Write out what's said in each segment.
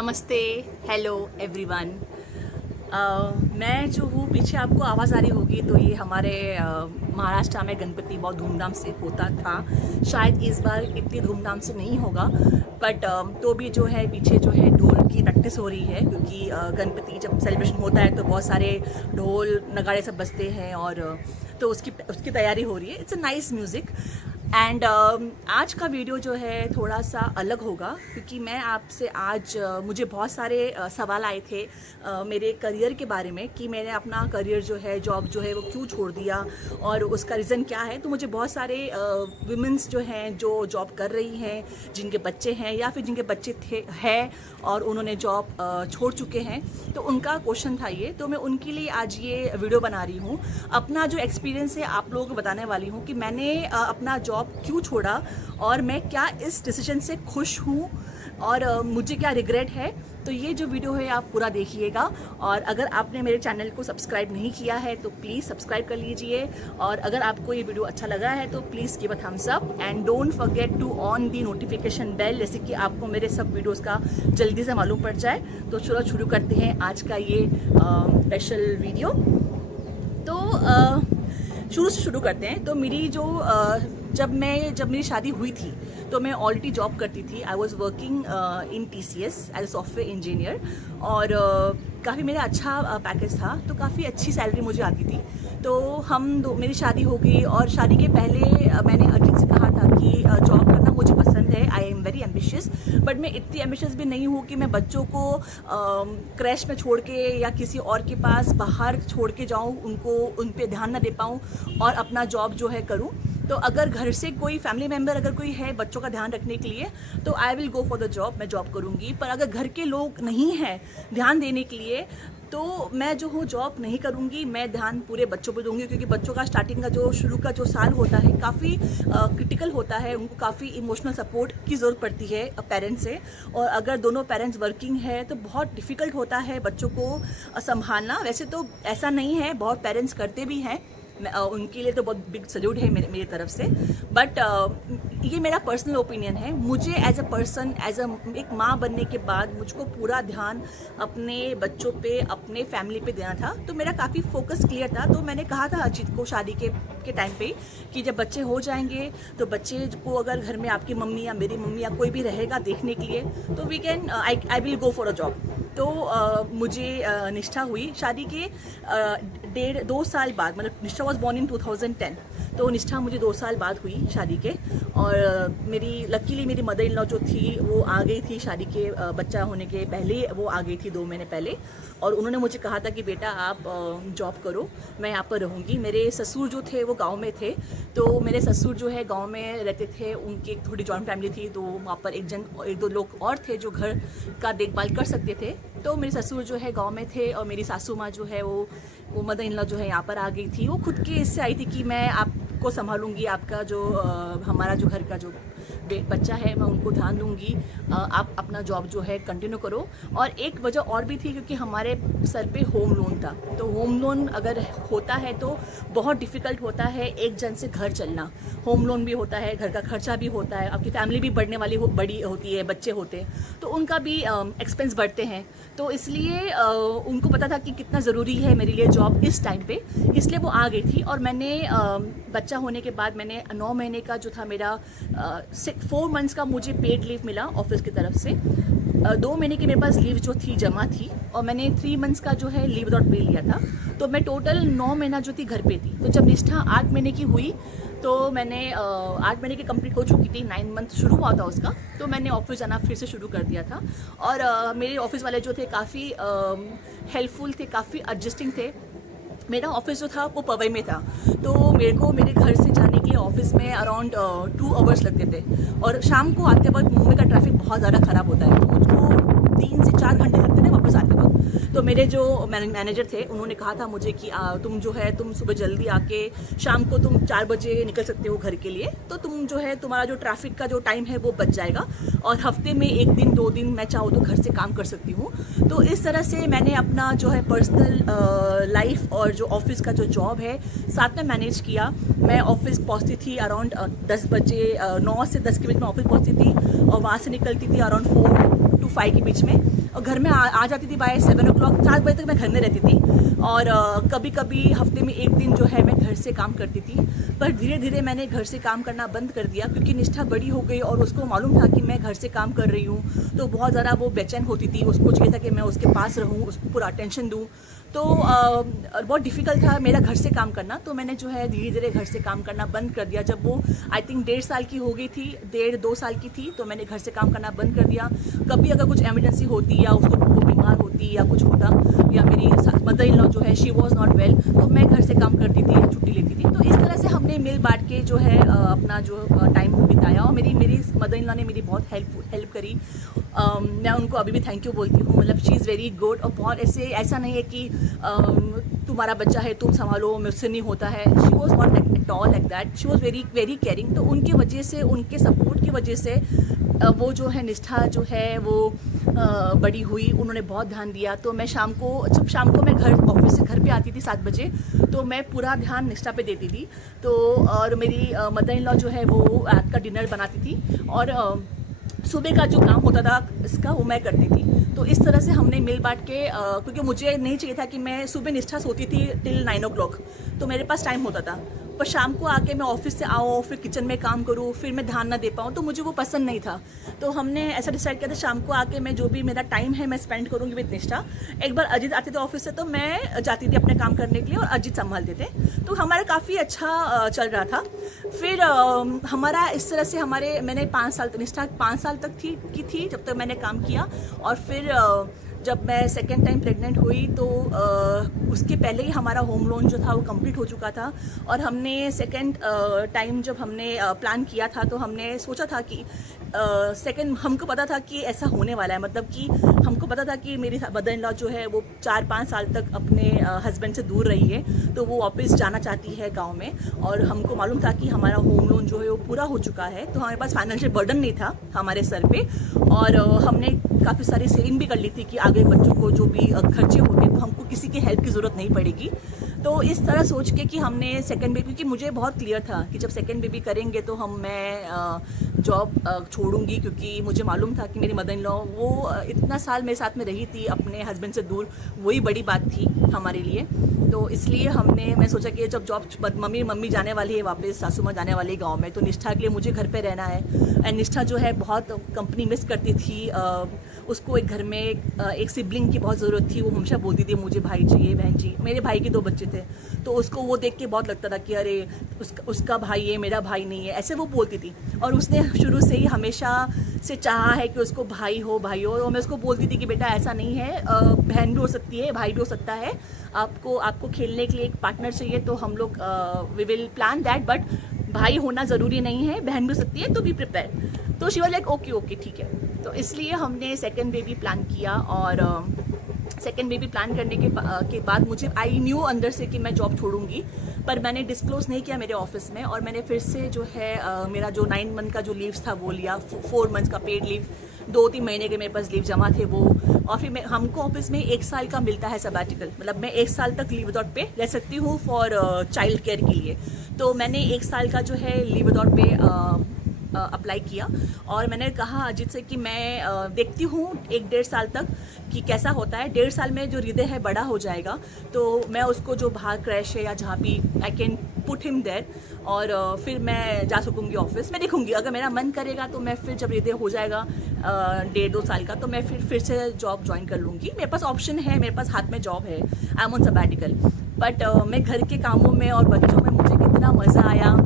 नमस्ते, hello everyone. मैं जो हूँ, पीछे आपको आवाज़ आ रही होगी तो ये हमारे महाराष्ट्र में गणपति बहुत धूमधाम से होता था। शायद इस बार इतनी धूमधाम से नहीं होगा, बट तो भी जो है पीछे जो है ढोल की प्रैक्टिस हो रही है, क्योंकि गणपति जब सेलिब्रेशन होता है तो बहुत सारे ढोल नगाड़े सब बजते हैं और तो उसकी तैयारी हो रही है। It's a nice music. And आज का वीडियो जो है थोड़ा सा अलग होगा, क्योंकि मैं आपसे आज मुझे बहुत सारे सवाल आए थे मेरे करियर के बारे में कि मैंने अपना करियर जो है, जॉब जो है वो क्यों छोड़ दिया और उसका रीज़न क्या है। तो मुझे बहुत सारे वुमेंस जो हैं जो जॉब कर रही हैं, जिनके बच्चे हैं या फिर जिनके बच्चे हैं और उन्होंने जॉब छोड़ चुके हैं, तो उनका क्वेश्चन था ये। तो मैं उनके लिए आज ये वीडियो बना रही हूँ। अपना जो एक्सपीरियंस है आप लोगों को बताने वाली हूँ कि मैंने अपना जॉब क्यों छोड़ा और मैं क्या इस डिसीजन से खुश हूँ और मुझे क्या रिग्रेट है। तो ये जो वीडियो है आप पूरा देखिएगा, और अगर आपने मेरे चैनल को सब्सक्राइब नहीं किया है तो प्लीज़ सब्सक्राइब कर लीजिए, और अगर आपको ये वीडियो अच्छा लगा है तो please give a thumbs up and don't forget to on the notification bell, जैसे कि आपको मेरे सब वीडियोज़ का जल्दी से मालूम पड़ जाए। तो चलो शुरू करते हैं आज का ये स्पेशल वीडियो। तो शुरू से शुरू करते हैं। तो मेरी जो जब मेरी शादी हुई थी तो मैं ऑलरेडी जॉब करती थी। I was working in TCS as a software engineer, और काफ़ी मेरा अच्छा पैकेज था, तो काफ़ी अच्छी सैलरी मुझे आती थी। तो मेरी शादी हो गई, और शादी के पहले मैंने अजीत से कहा था कि जॉब करना मुझे पसंद है, I am very ambitious, but मैं इतनी एम्बिशियस भी नहीं हूँ कि मैं बच्चों को क्रैश में छोड़ के या किसी और के पास बाहर छोड़ के जाऊँ, उन पे ध्यान ना दे पाऊँ और अपना जॉब जो है करूँ। तो अगर घर से कोई फैमिली मेम्बर अगर कोई है बच्चों का ध्यान रखने के लिए, तो आई will go for the job, मैं जॉब करूँगी। पर अगर घर के लोग नहीं हैं ध्यान देने के लिए, तो मैं जो हूँ जॉब नहीं करूँगी, मैं ध्यान पूरे बच्चों पे दूँगी, क्योंकि बच्चों का स्टार्टिंग का जो शुरू का जो साल होता है काफ़ी क्रिटिकल होता है। उनको काफ़ी इमोशनल सपोर्ट की ज़रूरत पड़ती है पेरेंट्स से, और अगर दोनों पेरेंट्स वर्किंग है तो बहुत डिफ़िकल्ट होता है बच्चों को संभालना। वैसे तो ऐसा नहीं है, बहुत पेरेंट्स करते भी हैं, उनके लिए तो बहुत बिग सल्यूट है मेरी तरफ से। बट ये मेरा पर्सनल ओपिनियन है। मुझे एज अ पर्सन, एक माँ बनने के बाद मुझको पूरा ध्यान अपने बच्चों पे, अपने फैमिली पे देना था। तो मेरा काफ़ी फोकस क्लियर था। तो मैंने कहा था अजीत को शादी के टाइम पे कि जब बच्चे हो जाएंगे तो बच्चे को अगर घर में आपकी मम्मी या मेरी मम्मी या कोई भी रहेगा देखने के लिए, तो we can I will go for a job. तो मुझे निष्ठा हुई शादी के 1.5-2 साल बाद, मतलब निष्ठा वॉज बॉर्न इन 2010, तो निष्ठा मुझे 2 साल बाद हुई शादी के। और लकीली मेरी मदर इन लॉ जो थी वो आ गई थी शादी के बच्चा होने के पहले, वो आ गई थी 2 महीने पहले, और उन्होंने मुझे कहा था कि बेटा आप जॉब करो, मैं यहाँ पर रहूँगी। मेरे ससुर जो थे वो गांव में थे, तो मेरे ससुर जो है गांव में रहते थे, उनकी एक थोड़ी जॉइंट फैमिली थी, तो वहाँ पर 1-2 लोग और थे जो घर का देखभाल कर सकते थे। तो मेरे ससुर जो है गांव में थे, और मेरी सासू माँ जो है वो मदर इन लॉ जो है यहाँ पर आ गई थी। वो खुद के इससे आई थी कि मैं आपको संभालूंगी, आपका जो हमारा जो घर का जो बच्चा है मैं उनको ध्यान दूंगी, आप अपना जॉब जो है कंटिन्यू करो। और एक वजह और भी थी, क्योंकि हमारे सर पे होम लोन था। तो होम लोन अगर होता है तो बहुत डिफ़िकल्ट होता है एक जन से घर चलना। होम लोन भी होता है, घर का खर्चा भी होता है, आपकी फैमिली भी बढ़ने वाली बड़ी होती है, बच्चे होते हैं तो उनका भी एक्सपेंस बढ़ते हैं। तो इसलिए उनको पता था कि कितना ज़रूरी है मेरे लिए जॉब इस टाइम पे, इसलिए वो आ गई थी। और मैंने बच्चा होने के बाद मैंने 9 महीने का जो था मेरा 4 मंथ्स का मुझे पेड लीव मिला ऑफिस की तरफ से। 2 महीने की मेरे पास लीव जो थी जमा थी, और मैंने 3 मंथ्स का जो है लीव विदाउट पे लिया था। तो मैं टोटल 9 महीना जो थी घर पे थी। तो जब निष्ठा 8 महीने की हुई तो मैंने 8 महीने की कंप्लीट हो चुकी थी, 9 मंथ शुरू हुआ था उसका, तो मैंने ऑफिस जाना फिर से शुरू कर दिया था। और मेरे ऑफिस वाले जो थे काफ़ी हेल्पफुल थे, काफ़ी एडजस्टिंग थे। मेरा ऑफिस जो था वो पवई में था, तो मेरे को मेरे घर से जाने के लिए ऑफिस में अराउंड 2 आवर्स लगते थे, और शाम को आते वक्त मुंबई का ट्रैफिक बहुत ज़्यादा ख़राब होता है, तो मुझको 3 से 4 घंटे लगते थे वापस आते वक्त। तो मेरे जो मैनेजर थे उन्होंने कहा था मुझे कि तुम सुबह जल्दी आके शाम को तुम 4 बजे निकल सकते हो घर के लिए, तो तुम जो है तुम्हारा जो ट्रैफिक का जो टाइम है वो बच जाएगा, और हफ्ते में 1 दिन 2 दिन मैं चाहूँ तो घर से काम कर सकती हूँ। तो इस तरह से मैंने अपना जो है पर्सनल लाइफ और जो ऑफिस का जो जॉब है साथ में मैनेज किया। मैं ऑफिस पहुँचती थी अराउंड 10 बजे, 9 से 10 के बीच में ऑफिस पहुँचती थी, और वहाँ से निकलती थी अराउंड 4 to 5 के बीच में। और घर में आ जाती थी बाय 7 o'clock, 7 बजे तक मैं घर में रहती थी। और कभी कभी हफ्ते में एक दिन जो है मैं घर से काम करती थी। पर धीरे धीरे मैंने घर से काम करना बंद कर दिया, क्योंकि निष्ठा बड़ी हो गई और उसको मालूम था कि मैं घर से काम कर रही हूँ, तो बहुत ज़्यादा वो बेचैन होती थी। उसको चाहिए था कि मैं उसके पास रहूँ, उसको पूरा अटेंशन दूँ। तो बहुत डिफ़िकल्ट था मेरा घर से काम करना। तो मैंने जो है धीरे धीरे घर से काम करना बंद कर दिया। जब वो आई थिंक 1.5 साल की हो गई थी, 1.5-2 साल की थी, तो मैंने घर से काम करना बंद कर दिया। कभी अगर कुछ एमरजेंसी होती या उसको वो बीमार होती या कुछ होता, या मेरी मदर इन लॉ जो है शी वॉज नॉट वेल, तो मैं घर से काम करती थी या छुट्टी लेती थी। तो इस तरह से हमने मिल बांट के जो है अपना जो टाइम बिताया। और मेरी मदर इन लॉ ने मेरी बहुत हेल्प करी। मैं उनको अभी भी थैंक यू बोलती हूँ। मतलब शी इज़ वेरी गुड। और बहुत ऐसा नहीं है कि तुम्हारा बच्चा है तुम संभालो, मुझसे नहीं होता है। She was not at all like that. She was very very caring. तो उनकी वजह से, उनके सपोर्ट की वजह से वो जो है निष्ठा जो है वो बड़ी हुई। उन्होंने बहुत ध्यान दिया। तो मैं शाम को मैं ऑफिस से घर पे आती थी 7 बजे, तो मैं पूरा ध्यान निष्ठा पे देती थी। तो और मेरी मदर इन लॉ जो है वो रात का डिनर बनाती थी, और सुबह का जो काम होता था इसका वो मैं करती थी। तो इस तरह से हमने मिल बांट के, क्योंकि मुझे नहीं चाहिए था कि मैं सुबह निष्ठा सोती थी टिल 9 o'clock, तो मेरे पास टाइम होता था। पर शाम को आके मैं ऑफिस से आऊँ, फिर किचन में काम करूँ, फिर मैं ध्यान ना दे पाऊँ, तो मुझे वो पसंद नहीं था। तो हमने ऐसा डिसाइड किया था शाम को आके मैं जो भी मेरा टाइम है मैं स्पेंड करूँगी विद निष्ठा। एक बार अजीत आते थे ऑफिस से, तो मैं जाती थी अपने काम करने के लिए और अजीत संभालते थे। तो हमारा काफ़ी अच्छा चल रहा था। फिर हमारा इस तरह से मैंने 5 साल निष्ठा 5 साल तक थी जब तक मैंने काम किया। और फिर जब मैं सेकेंड टाइम प्रेग्नेंट हुई, तो उसके पहले ही हमारा होम लोन जो था वो कंप्लीट हो चुका था। और हमने सेकेंड टाइम जब हमने प्लान किया था, तो हमने सोचा था कि सेकेंड, हमको पता था कि ऐसा होने वाला है। मतलब कि हमको पता था कि मेरी मदर इन लॉ जो है वो 4-5 साल तक अपने हस्बैंड से दूर रही है, तो वो वापस जाना चाहती है गांव में। और हमको मालूम था कि हमारा होम लोन जो है वो पूरा हो चुका है, तो हमारे पास फाइनेंशियल बर्डन नहीं था हमारे सर पे। और हमने काफ़ी सारी सेविंग भी कर ली थी कि आगे बच्चों को जो भी खर्चे होंगे तो हमको किसी की हेल्प की ज़रूरत नहीं पड़ेगी। तो इस तरह सोच के कि हमने सेकंड बेबी, क्योंकि मुझे बहुत क्लियर था कि जब सेकंड बेबी करेंगे तो मैं जॉब छोड़ूंगी, क्योंकि मुझे मालूम था कि मेरी मदर इन लॉ वो इतना साल मेरे साथ में रही थी अपने हस्बैंड से दूर, वही बड़ी बात थी हमारे लिए। तो इसलिए मैं सोचा कि जब जॉब मम्मी जाने वाली है वापस, सासू माँ जाने वाली है गाँव में, तो निष्ठा के लिए मुझे घर पर रहना है। एंड निष्ठा जो है बहुत कंपनी मिस करती थी। उसको एक घर में एक सिबलिंग की बहुत ज़रूरत थी। वो हमेशा बोलती थी मुझे भाई चाहिए, बहन चाहिए। मेरे भाई के 2 बच्चे थे, तो उसको वो देख के बहुत लगता था कि अरे उसका भाई है, मेरा भाई नहीं है, ऐसे वो बोलती थी। और उसने शुरू से ही हमेशा से चाहा है कि उसको भाई हो। और मैं उसको बोलती थी कि बेटा ऐसा नहीं है, बहन भी हो सकती है, भाई भी हो सकता है। आपको खेलने के लिए एक पार्टनर चाहिए, तो हम लोग we will plan that, but भाई होना ज़रूरी नहीं है, बहन भी हो सकती है, तो बी प्रिपेयर। तो शी वाज लाइक ओके ठीक है। तो इसलिए हमने सेकंड बेबी प्लान किया। और सेकंड बेबी प्लान करने के बाद मुझे आई न्यू अंदर से कि मैं जॉब छोड़ूंगी, पर मैंने डिस्क्लोज नहीं किया मेरे ऑफिस में। और मैंने फिर से जो है मेरा जो 9 मंथ का जो लीव्स था वो लिया, 4 मंथ्स का पेड लीव, 2-3 महीने के मेरे पास लीव जमा थे वो। और फिर हमको ऑफिस में 1 साल का मिलता है सबैटिकल, मतलब मैं 1 साल तक लीव विदाउट पे रह सकती हूँ फॉर चाइल्ड केयर के लिए। तो मैंने 1 साल का जो है लीव विदाउट पे अप्लाई किया। और मैंने कहा अजीत से कि मैं देखती हूँ 1-1.5 साल तक कि कैसा होता है। 1.5 साल में जो हृदय है बड़ा हो जाएगा, तो मैं उसको जो बाहर क्रैश है या जहाँ भी I can put him there, और फिर मैं जा सकूँगी ऑफिस। मैं देखूँगी, अगर मेरा मन करेगा तो मैं फिर जब हृदय हो जाएगा 1.5-2 साल का, तो मैं फिर से जॉब ज्वाइन कर लूँगी। मेरे पास ऑप्शन है, मेरे पास हाथ में जॉब है, I am on sabbatical. But मैं घर के कामों में और बच्चों में मुझे कितना मज़ा आया।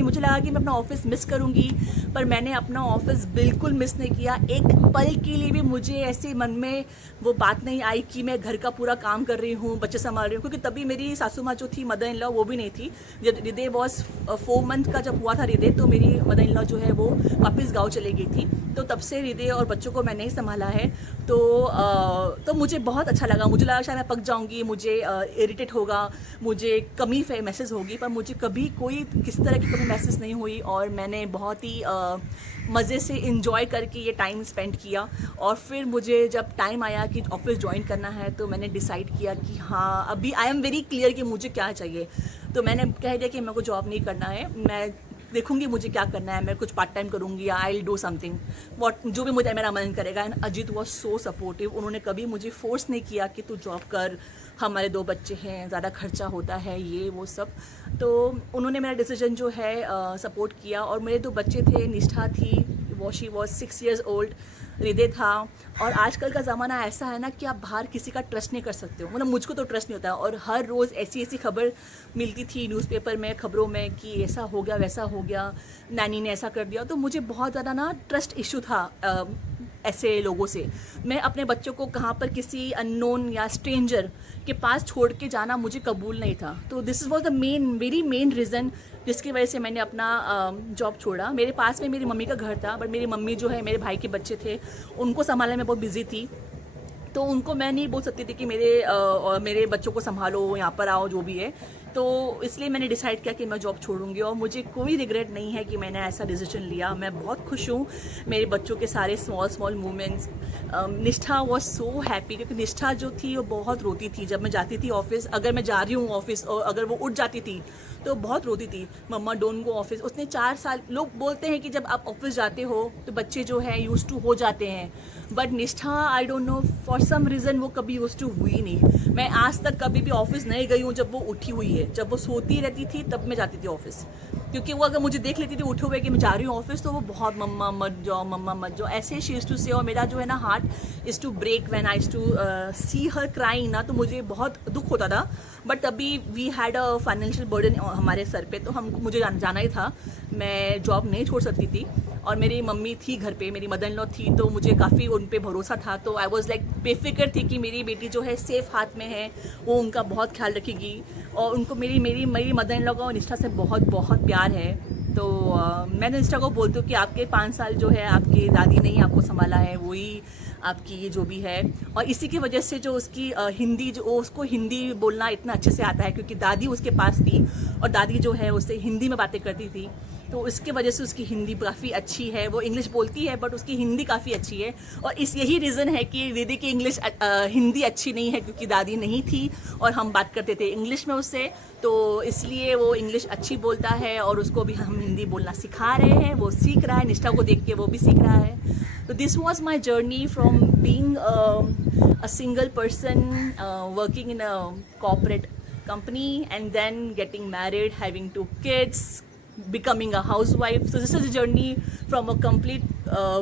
मुझे लगा कि मैं अपना ऑफिस मिस करूँगी, पर मैंने अपना ऑफिस बिल्कुल मिस नहीं किया। एक पल के लिए भी मुझे ऐसे मन में वो बात नहीं आई कि मैं घर का पूरा काम कर रही हूँ, बच्चे संभाल रही हूँ, क्योंकि तभी मेरी सासू माँ जो थी मदर इन लॉ वो भी नहीं थी। जब हृदय वॉज 4 मंथ का जब हुआ था हृदय, तो मेरी मदर इन लॉ जो है वो वापस गाँव चली गई थी। तो तब से हृदय और बच्चों को मैंने ही संभाला है। तो मुझे बहुत अच्छा लगा। मुझे लगा शायद मैं पक जाऊँगी, मुझे इरिटेट होगा, मुझे कमी मैसेज होगी, पर मुझे कभी कोई किसी तरह की कमी मैसेज नहीं हुई। और मैंने बहुत ही मज़े से इंजॉय करके ये टाइम स्पेंड किया। और फिर मुझे जब टाइम आया कि ऑफिस ज्वाइन करना है, तो मैंने डिसाइड किया कि हाँ, अभी आई एम वेरी क्लियर कि मुझे क्या चाहिए। तो मैंने कह दिया कि मेरे को जॉब नहीं करना है, मैं देखूंगी मुझे क्या करना है, मैं कुछ पार्ट टाइम करूंगी या I will do something what, जो भी मुझे मेरा मन करेगा। And Ajit was so supportive, उन्होंने कभी मुझे फोर्स नहीं किया कि तू जॉब कर, हमारे 2 बच्चे हैं, ज़्यादा खर्चा होता है, ये वो सब। तो उन्होंने मेरा डिसीजन जो है सपोर्ट किया। और मेरे 2 बच्चे थे, निष्ठा थी, शी वॉज 6 years old, हृदय था। और आजकल का ज़माना ऐसा है ना कि आप बाहर किसी का ट्रस्ट नहीं कर सकते हो, मतलब मुझको तो ट्रस्ट नहीं होता है। और हर रोज़ ऐसी ऐसी खबर मिलती थी न्यूज़पेपर में, खबरों में कि ऐसा हो गया, वैसा हो गया, नैनी ने ऐसा कर दिया। तो मुझे बहुत ज़्यादा ना ट्रस्ट इशू था ऐसे लोगों से। मैं अपने बच्चों को कहाँ पर किसी अननोन या स्ट्रेंजर के पास छोड़ के जाना मुझे कबूल नहीं था। तो this was the very main reason जिसकी वजह से मैंने अपना जॉब छोड़ा। मेरे पास में मेरी मम्मी का घर था, बट मेरी मम्मी जो है, मेरे भाई के बच्चे थे, उनको संभालने में बहुत बिजी थी। तो उनको मैं नहीं बोल सकती थी कि मेरे बच्चों को संभालो, यहाँ पर आओ, जो भी है। तो इसलिए मैंने डिसाइड किया कि मैं जॉब छोड़ूंगी। और मुझे कोई रिग्रेट नहीं है कि मैंने ऐसा डिसीजन लिया। मैं बहुत खुश हूँ मेरे बच्चों के सारे स्मॉल मूवमेंट्स। निष्ठा वॉज सो हैप्पी, क्योंकि निष्ठा जो थी वो बहुत रोती थी जब मैं जाती थी ऑफिस। अगर मैं जा रही हूँ ऑफिस और अगर वो उठ जाती थी तो बहुत रोती थी, मम्मा डोंट गो ऑफिस। उसने 4 साल, लोग बोलते हैं कि जब आप ऑफिस जाते हो तो बच्चे जो है यूज टू हो जाते हैं, but Nishtha I don't know for some reason वो कभी यूज टू हुई नहीं। मैं आज तक कभी भी ऑफिस नहीं गई हूँ जब वो उठी हुई है। जब वो सोती रहती थी तब मैं जाती थी ऑफिस, क्योंकि वो अगर मुझे देख लेती थी उठे हुए कि मैं जा रही हूँ ऑफिस, तो वो बहुत मम्मा मत जाओ, मम्मा मत जाओ, ऐसे शी यूज्ड टू से। और मेरा जो है ना heart is to break when I used to see her crying ना, तो मुझे बहुत दुख होता था। बट अभी we had a financial burden हमारे सर पे, तो मुझे जाना ही था, मैं जॉब नहीं छोड़ सकती थी। और मेरी मम्मी थी घर पे, मेरी मदर इन लॉ थी, तो मुझे काफ़ी उन पे भरोसा था। तो आई वॉज लाइक बेफिक्र थी कि मेरी बेटी जो है सेफ हाथ में है, वो उनका बहुत ख्याल रखेगी। और उनको मेरी मदर इन लॉ का निष्ठा से बहुत बहुत प्यार है। तो मैंने निष्ठा को बोलती हूँ कि आपके 5 साल जो है आपकी दादी ने ही आपको संभाला है, वही आपकी ये जो भी है। और इसी की वजह से जो उसकी हिंदी, जो उसको हिंदी बोलना इतना अच्छे से आता है, क्योंकि दादी उसके पास थी और दादी जो है उससे हिंदी में बातें करती थी। तो इसके वजह से उसकी हिंदी काफ़ी अच्छी है। वो इंग्लिश बोलती है बट उसकी हिंदी काफ़ी अच्छी है। और यही रीज़न है कि दीदी की हिंदी अच्छी नहीं है, क्योंकि दादी नहीं थी और हम बात करते थे इंग्लिश में उससे, तो इसलिए वो इंग्लिश अच्छी बोलता है। और उसको भी हम हिंदी बोलना सिखा रहे हैं, वो सीख रहा है, निष्ठा को देख के वो भी सीख रहा है। तो this was my journey from being a single person working in a corporate company and then getting married, having 2 kids, becoming a housewife. So this is a journey from a complete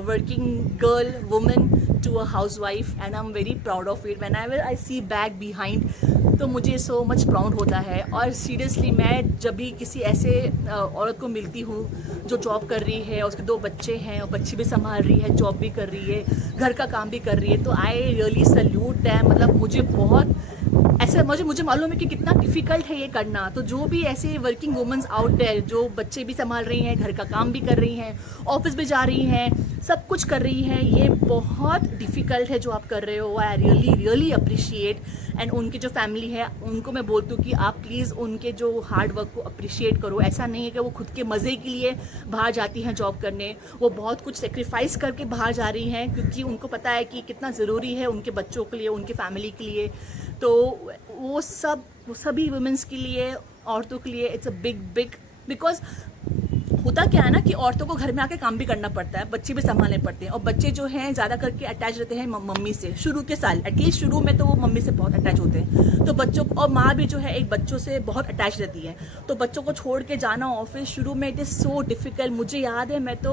working girl, woman to a housewife, and I'm very proud of it. Whenever I see back behind, तो मुझे so much proud होता है। और seriously मैं जब भी किसी ऐसे औरत को मिलती हूँ जो जॉब कर रही है, उसके 2 बच्चे हैं और बच्चे भी संभाल रही है, जॉब भी कर रही है, घर का काम भी कर रही है, तो आई रियली सल्यूट दैम। मतलब मुझे बहुत ऐसे मुझे मालूम है कि कितना डिफ़िकल्ट है ये करना। तो जो भी ऐसे वर्किंग वुमेन्स आउट देयर, जो बच्चे भी संभाल रही हैं, घर का काम भी कर रही हैं, ऑफिस भी जा रही हैं, सब कुछ कर रही हैं, ये बहुत डिफ़िकल्ट है जो आप कर रहे हो। I really appreciate. एंड उनकी जो फैमिली है उनको मैं बोलती हूँ कि आप प्लीज़ उनके जो हार्ड वर्क को अप्रिशिएट करो। ऐसा नहीं है कि वो खुद के मज़े के लिए बाहर जाती हैं जॉब करने, वो बहुत कुछ सेक्रीफाइस करके बाहर जा रही हैं, क्योंकि उनको पता है कि कितना ज़रूरी है उनके बच्चों के लिए, उनके फैमिली के लिए। तो वो सभी वुमेन्स के लिए, औरतों के लिए इट्स अ बिग बिकॉज होता क्या है ना कि औरतों को घर में आके काम भी करना पड़ता है, बच्चे भी संभालने पड़ते हैं। और बच्चे जो हैं ज़्यादा करके अटैच रहते हैं मम्मी से, शुरू के साल एटलीस्ट शुरू में तो वो मम्मी से बहुत अटैच होते हैं। तो बच्चों को, और माँ भी जो है एक बच्चों से बहुत अटैच रहती है, तो बच्चों को छोड़ के जाना ऑफिस शुरू में इट इज़ सो डिफ़िकल्ट। मुझे याद है मैं तो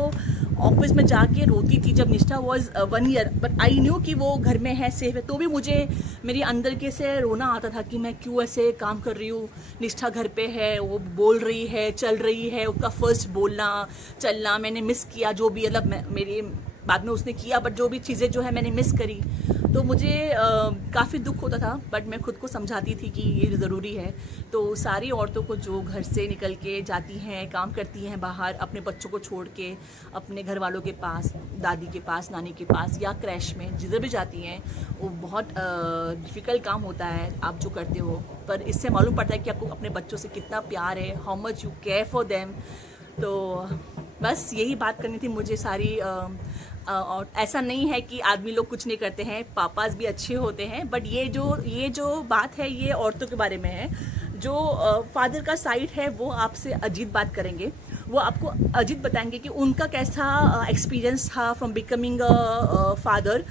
ऑफिस में जाके रोती थी जब निष्ठा was 1 year, but I knew कि वो घर में है, सेफ है, तो भी मुझे मेरी अंदर के से रोना आता था कि मैं क्यों ऐसे काम कर रही हूँ। निष्ठा घर पे है, वो बोल रही है, चल रही है, उसका फर्स्ट बोलना चलना मैंने मिस किया, जो भी मतलब मेरी बाद में उसने किया, बट जो भी चीज़ें जो है मैंने मिस करी, तो मुझे काफ़ी दुख होता था। बट मैं खुद को समझाती थी कि ये ज़रूरी है। तो सारी औरतों को जो घर से निकल के जाती हैं, काम करती हैं बाहर, अपने बच्चों को छोड़ के अपने घर वालों के पास, दादी के पास, नानी के पास या क्रैश में जिधर भी जाती हैं, वो बहुत डिफ़िकल्ट काम होता है आप जो करते हो। पर इससे मालूम पड़ता है कि आपको अपने बच्चों से कितना प्यार है, how much you care for them. तो बस यही बात करनी थी मुझे सारी। और ऐसा नहीं है कि आदमी लोग कुछ नहीं करते हैं, पापास भी अच्छे होते हैं, बट ये जो बात है ये औरतों के बारे में है। जो फादर का साइड है वो आपसे अजीत बात करेंगे, वो आपको अजीत बताएंगे कि उनका कैसा एक्सपीरियंस था फ्रॉम बिकमिंग फादर